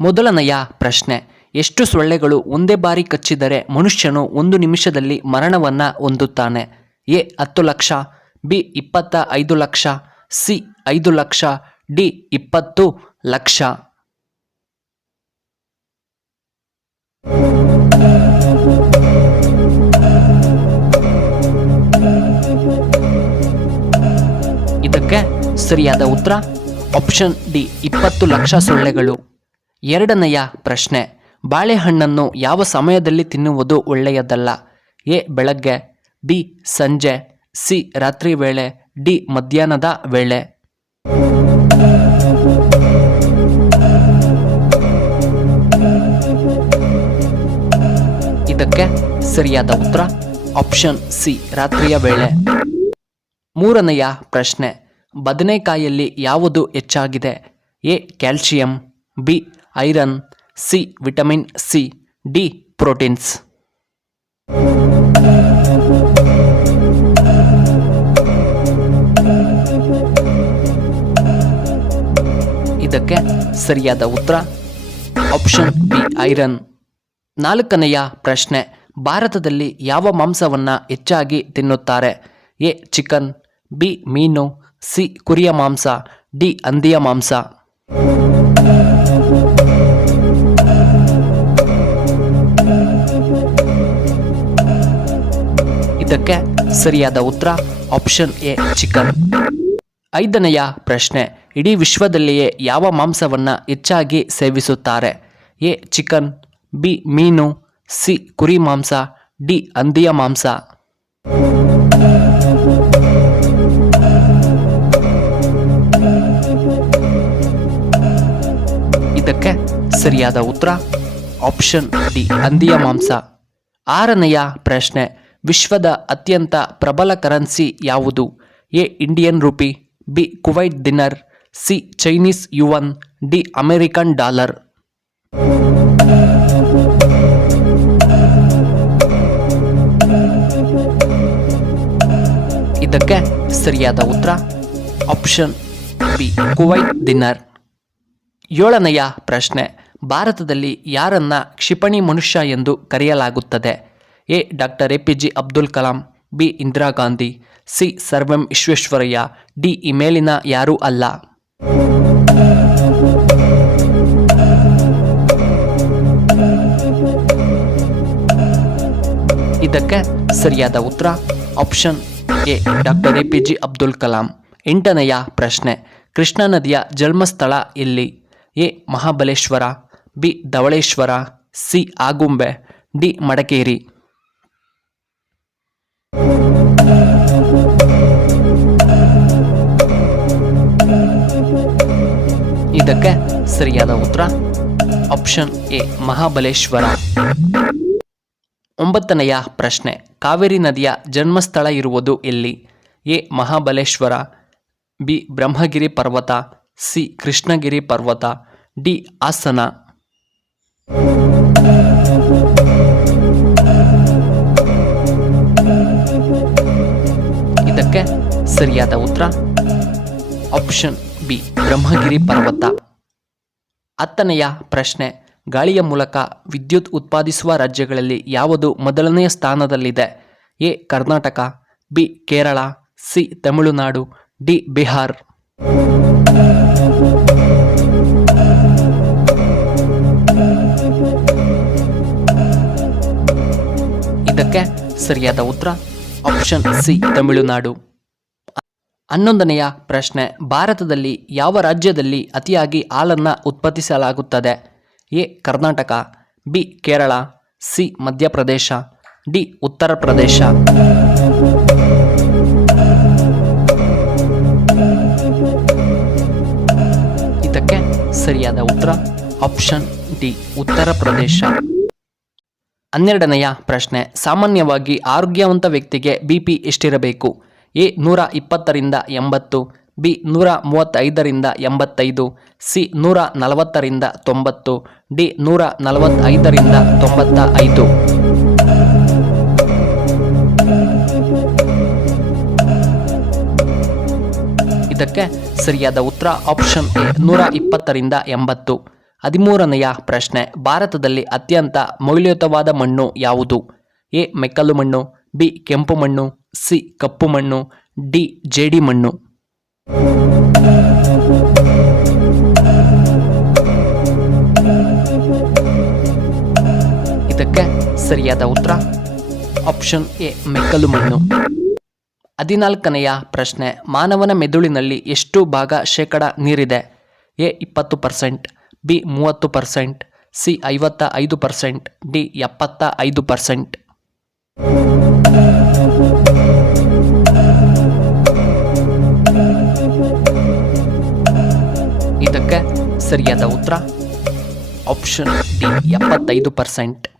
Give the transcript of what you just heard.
ಮೊದಲನೆಯ ಪ್ರಶ್ನೆ, ಎಷ್ಟು ಸೊಳ್ಳೆಗಳು ಒಂದೇ ಬಾರಿ ಕಚ್ಚಿದರೆ ಮನುಷ್ಯನು 1 ನಿಮಿಷದಲ್ಲಿ ಮರಣವನ್ನು ಹೊಂದುತ್ತಾನೆ? A 10 lakh, B 25 lakh, C 5 lakh, D 20 lakh. ಇದಕ್ಕೆ ಸರಿಯಾದ ಉತ್ತರ ಆಪ್ಷನ್ ಡಿ 20 ಲಕ್ಷ ಸೊಳ್ಳೆಗಳು. ಎರಡನೆಯ ಪ್ರಶ್ನೆ, ಬಾಳೆಹಣ್ಣನ್ನು ಯಾವ ಸಮಯದಲ್ಲಿ ತಿನ್ನುವುದು ಒಳ್ಳೆಯದಲ್ಲ? ಎ ಬೆಳಗ್ಗೆ, ಬಿ ಸಂಜೆ, ಸಿ ರಾತ್ರಿ ವೇಳೆ, ಡಿ ಮಧ್ಯಾಹ್ನದ ವೇಳೆ. ಇದಕ್ಕೆ ಸರಿಯಾದ ಉತ್ತರ ಆಪ್ಷನ್ ಸಿ ರಾತ್ರಿಯ ವೇಳೆ. ಮೂರನೆಯ ಪ್ರಶ್ನೆ, ಬದನೆಕಾಯಲ್ಲಿ ಯಾವುದು ಹೆಚ್ಚಾಗಿದೆ? A calcium, B iron, C vitamin C, D proteins. ಇದಕ್ಕೆ ಸರಿಯಾದ ಉತ್ತರ ಆಪ್ಷನ್ ಬಿ ಐರನ್. ನಾಲ್ಕನೆಯ ಪ್ರಶ್ನೆ, ಭಾರತದಲ್ಲಿ ಯಾವ ಮಾಂಸವನ್ನು ಹೆಚ್ಚಾಗಿ ತಿನ್ನುತ್ತಾರೆ? ಎ ಚಿಕನ್, ಬಿ ಮೀನು, ಸಿ ಕುರಿಯ ಮಾಂಸ, ಡಿ ಹಂದಿಯ ಮಾಂಸ. ಇದಕ್ಕೆ ಸರಿಯಾದ ಉತ್ತರ ಆಪ್ಷನ್ ಎ ಚಿಕನ್. ಐದನೆಯ ಪ್ರಶ್ನೆ, ಇಡೀ ವಿಶ್ವದಲ್ಲಿಯೇ ಯಾವ ಮಾಂಸವನ್ನು ಹೆಚ್ಚಾಗಿ ಸೇವಿಸುತ್ತಾರೆ? ಎ ಚಿಕನ್, ಬಿ ಮೀನು, ಸಿ ಕುರಿ ಮಾಂಸ, ಡಿ ಹಂದಿಯ ಮಾಂಸ. ಇದಕ್ಕೆ ಸರಿಯಾದ ಉತ್ತರ ಆಪ್ಷನ್ ಡಿ ಹಂದಿಯ ಮಾಂಸ. ಆರನೆಯ ಪ್ರಶ್ನೆ, ವಿಶ್ವದ ಅತ್ಯಂತ ಪ್ರಬಲ ಕರೆನ್ಸಿ ಯಾವುದು? A Indian rupee, B Kuwait dinar, C Chinese yuan, D American dollar. ಇದಕ್ಕೆ ಸರಿಯಾದ ಉತ್ತರ ಆಪ್ಷನ್ ಬಿ ಕುವೈಟ್ ದಿನರ್. ಏಳನೆಯ ಪ್ರಶ್ನೆ, ಭಾರತದಲ್ಲಿ ಯಾರನ್ನ ಕ್ಷಿಪಣಿ ಮನುಷ್ಯ ಎಂದು ಕರೆಯಲಾಗುತ್ತದೆ? A doctor APJ Abdul Kalam, B Indira Gandhi, C sir M Visvesvaraya, D ಈ ಮೇಲಿನ ಯಾರೂ ಅಲ್ಲ. ಇದಕ್ಕೆ ಸರಿಯಾದ ಉತ್ತರ option A doctor APJ Abdul Kalam. ಎಂಟನೆಯ ಪ್ರಶ್ನೆ, ಕೃಷ್ಣಾ ನದಿಯ ಜನ್ಮಸ್ಥಳ ಎಲ್ಲಿ? A Mahabaleshwar, B Dhavaleshwar, C Agumbe, D Madikeri. ಇದಕ್ಕೆ ಸರಿಯಾದ ಉತ್ತರ ಆಪ್ಷನ್ ಎ ಮಹಾಬಲೇಶ್ವರ. ಒಂಬತ್ತನೆಯ ಪ್ರಶ್ನೆ, ಕಾವೇರಿ ನದಿಯ ಜನ್ಮಸ್ಥಳ ಇರುವುದು ಎಲ್ಲಿ? ಎ ಮಹಾಬಲೇಶ್ವರ, ಬಿ ಬ್ರಹ್ಮಗಿರಿ ಪರ್ವತ, ಸಿ ಕೃಷ್ಣಗಿರಿ ಪರ್ವತ, ಡಿ ಹಾಸನ. ಇದಕ್ಕೆ ಸರಿಯಾದ ಉತ್ತರ ಆಪ್ಷನ್ ಬಿ ಬ್ರಹ್ಮಗಿರಿ ಪರ್ವತ. ಹತ್ತನೆಯ ಪ್ರಶ್ನೆ, ಗಾಳಿಯ ಮೂಲಕ ವಿದ್ಯುತ್ ಉತ್ಪಾದಿಸುವ ರಾಜ್ಯಗಳಲ್ಲಿ ಯಾವುದು ಮೊದಲನೆಯ ಸ್ಥಾನದಲ್ಲಿದೆ? A Karnataka, B Kerala, C Tamil Nadu, D Bihar. ಇದಕ್ಕೆ ಸರಿಯಾದ ಉತ್ತರ ಆಪ್ಷನ್ ಸಿ ತಮಿಳುನಾಡು. 11ನೆಯ ಪ್ರಶ್ನೆ, ಭಾರತದಲ್ಲಿ ಯಾವ ರಾಜ್ಯದಲ್ಲಿ ಅತಿಯಾಗಿ ಹಾಲನ್ನು ಉತ್ಪಾದಿಸಲಾಗುತ್ತದೆ? A Karnataka, B Kerala, C Madhya Pradesh, D Uttar Pradesh. ಇದಕ್ಕೆ ಸರಿಯಾದ ಉತ್ತರ ಆಪ್ಷನ್ ಡಿ ಉತ್ತರ ಪ್ರದೇಶ. 12ನೆಯ ಪ್ರಶ್ನೆ, ಸಾಮಾನ್ಯವಾಗಿ ಆರೋಗ್ಯವಂತ ವ್ಯಕ್ತಿಗೆ ಬಿಪಿ ಎಷ್ಟಿರಬೇಕು? ಎ 120ರಿಂದ 80, ಬಿ 135ರಿಂದ 85, ಸಿ 140ರಿಂದ 90, ಡಿ 145ರಿಂದ 95. ಇದಕ್ಕೆ ಸರಿಯಾದ ಉತ್ತರ ಆಪ್ಷನ್ ಎ 120ರಿಂದ 80. 13ನೆಯ ಪ್ರಶ್ನೆ, ಭಾರತದಲ್ಲಿ ಅತ್ಯಂತ ಮೌಲ್ಯಯುತವಾದ ಮಣ್ಣು ಯಾವುದು? ಎ ಮೆಕ್ಕಲು ಮಣ್ಣು, ಬಿ ಕೆಂಪು ಮಣ್ಣು, ಸಿ ಕಪ್ಪು ಮಣ್ಣು, ಡಿ ಜೇಡಿ ಮಣ್ಣು. ಇದಕ್ಕೆ ಸರಿಯಾದ ಉತ್ತರ ಆಪ್ಷನ್ ಎ ಮೆಕ್ಕಲು ಮಣ್ಣು. 14ನೆಯ ಪ್ರಶ್ನೆ, ಮಾನವನ ಮೆದುಳಿನಲ್ಲಿ ಎಷ್ಟು ಭಾಗ ಶೇಕಡ ನೀರಿದೆ? A 20%, B 30%, C 55%, D 75%. ಇದಕ್ಕೆ ಸರಿಯಾದ ಉತ್ತರ ಆಪ್ಷನ್ ಡಿ 75%.